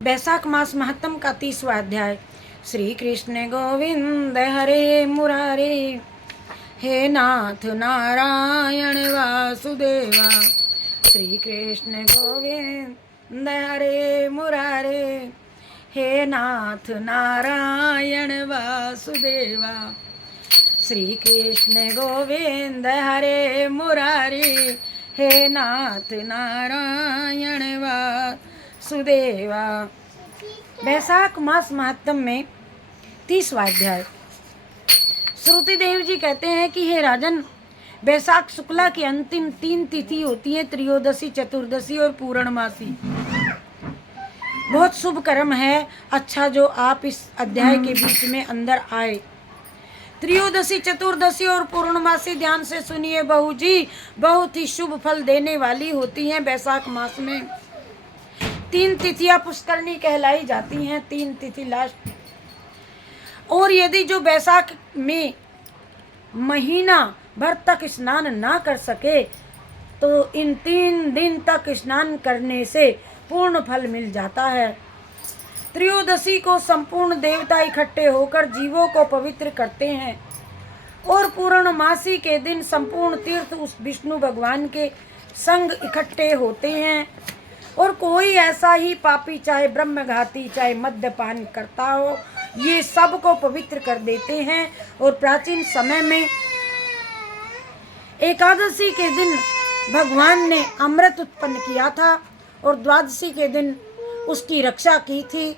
बैसाख मास महत्तम का 30वां अध्याय। श्री कृष्ण गोविंद हरे मुरारे, हे नाथ नारायण वासुदेवा। श्री कृष्ण गोविंद हरे मुरारे, हे नाथ नारायण वासुदेवा। श्री कृष्ण गोविंद हरे मुरारे, हे नाथ नारायण वासुदेवा। बैसाख मास महात्म में 30वां अध्याय। श्रुति देव जी कहते हैं कि हे राजन, बैसाख शुक्ला की अंतिम 3 तिथि होती है, त्रयोदशी, चतुर्दशी और पूर्णमासी। बहुत शुभ कर्म है, अच्छा जो आप इस अध्याय के बीच में अंदर आए। त्रयोदशी, चतुर्दशी और पूर्णमासी ध्यान से सुनिए बहू जी, बहुत ही शुभ फल देने वाली होती हैं। बैसाख मास में 3 तिथियां पुष्करणी कहलाई जाती हैं, 3 तिथि लास्ट। और यदि जो बैसाख में महीना भर तक स्नान ना कर सके तो इन 3 दिन तक स्नान करने से पूर्ण फल मिल जाता है। त्रयोदशी को संपूर्ण देवता इकट्ठे होकर जीवों को पवित्र करते हैं और पूर्णमासी के दिन संपूर्ण तीर्थ उस विष्णु भगवान के संग इकट्ठे होते हैं। और कोई ऐसा ही पापी, चाहे ब्रह्मघाती, चाहे मद्यपान करता हो, ये सब को पवित्र कर देते हैं। और प्राचीन समय में एकादशी के दिन भगवान ने अमृत उत्पन्न किया था और द्वादशी के दिन उसकी रक्षा की थी।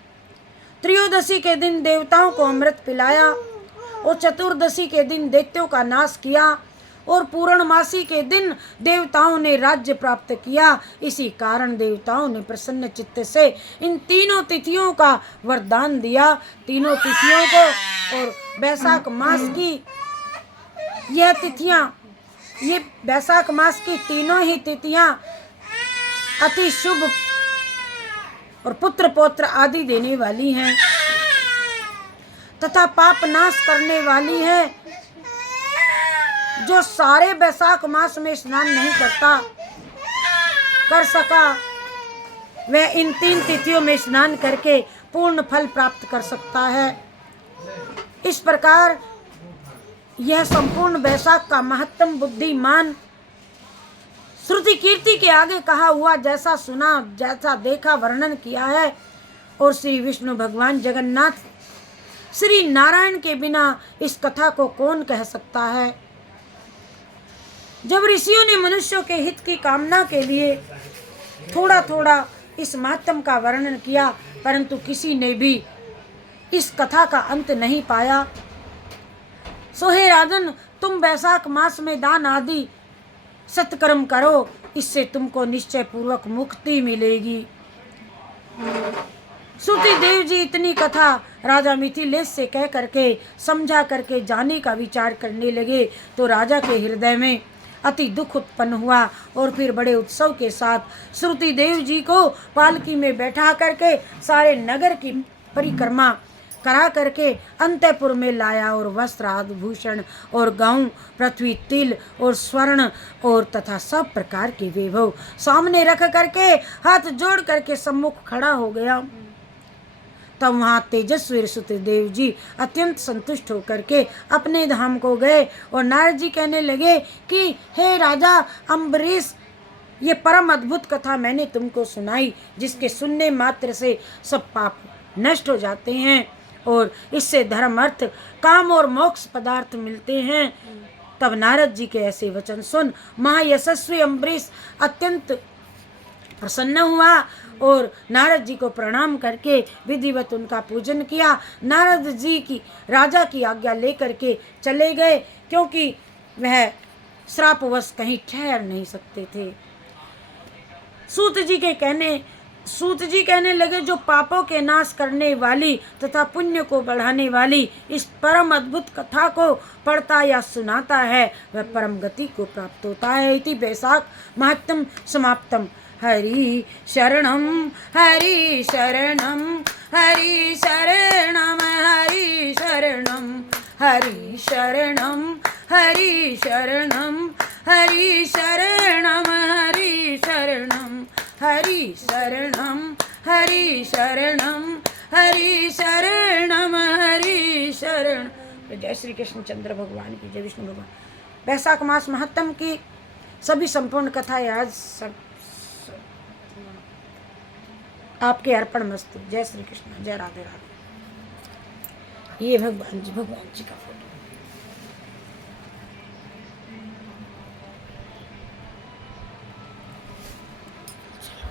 त्रयोदशी के दिन देवताओं को अमृत पिलाया और चतुर्दशी के दिन दैत्यों का नाश किया और पूर्णमासी के दिन देवताओं ने राज्य प्राप्त किया। इसी कारण देवताओं ने प्रसन्न चित्त से इन तीनों तिथियों का वरदान दिया। तीनों तिथियों को और बैसाख मास की यह तिथियां, ये बैसाख मास की तीनों ही तिथियां अति शुभ और पुत्र पौत्र आदि देने वाली हैं तथा पाप नाश करने वाली है। जो सारे बैसाख मास में स्नान नहीं कर सका, वह इन 3 तिथियों में स्नान करके पूर्ण फल प्राप्त कर सकता है। इस प्रकार यह संपूर्ण बैसाख का महत्तम बुद्धिमान श्रुति कीर्ति के आगे कहा हुआ, जैसा सुना, जैसा देखा, वर्णन किया है। और श्री विष्णु भगवान जगन्नाथ श्री नारायण के बिना इस कथा को कौन कह सकता है। जब ऋषियों ने मनुष्यों के हित की कामना के लिए थोड़ा थोड़ा इस महात्म का वर्णन किया, परंतु किसी ने भी इस कथा का अंत नहीं पाया। सो हे राजन, तुम बैसाख मास में दान आदि सत्कर्म करो, इससे तुमको निश्चय पूर्वक मुक्ति मिलेगी। श्रुति देव जी इतनी कथा राजा मिथिलेश से कह करके समझा करके जाने का विचार करने लगे तो राजा के हृदय में अति दुख उत्पन्न हुआ और फिर बड़े उत्सव के साथ श्रुति देव जी को पालकी में बैठा करके सारे नगर की परिक्रमा करा करके अंतःपुर में लाया और वस्त्र आभूषण और गांव, पृथ्वी, तिल और स्वर्ण और तथा सब प्रकार के वैभव सामने रख करके हाथ जोड़ करके सम्मुख खड़ा हो गया। तब वहाँ तेजस्वी श्रुतिदेव जी अत्यंत संतुष्ट होकर के अपने धाम को गए और नारद जी कहने लगे कि हे राजा अम्बरीश, ये परम अद्भुत कथा मैंने तुमको सुनाई, जिसके सुनने मात्र से सब पाप नष्ट हो जाते हैं और इससे धर्म, अर्थ, काम और मोक्ष पदार्थ मिलते हैं। तब नारद जी के ऐसे वचन सुन महायशस्वी अम्बरीश अत्यंत प्रसन्न हुआ और नारद जी को प्रणाम करके विधिवत उनका पूजन किया। नारद जी की राजा की आज्ञा लेकर के चले गए, क्योंकि वह श्रापवश कहीं ठहर नहीं सकते थे। सूत जी कहने लगे, जो पापों के नाश करने वाली तथा पुण्य को बढ़ाने वाली इस परम अद्भुत कथा को पढ़ता या सुनाता है, वह परम गति को प्राप्त होता है। इति बैसाख महात्म समाप्तम। हरि शरणम हरि शरणम हरि शरणम हरि शरणम हरि शरणम हरि शरणम हरि शरणम हरि शरणम हरि शरणम हरि शरणम हरि शरणम हरि शरण। जय श्री कृष्ण चंद्र भगवान की, जय विष्णु भगवान। वैशाख मास महत्तम की सभी संपूर्ण कथाएं आज सब आपके अर्पण मस्तु। जय श्री कृष्ण, जय राधे राधे। ये भगवान जी का फोटो।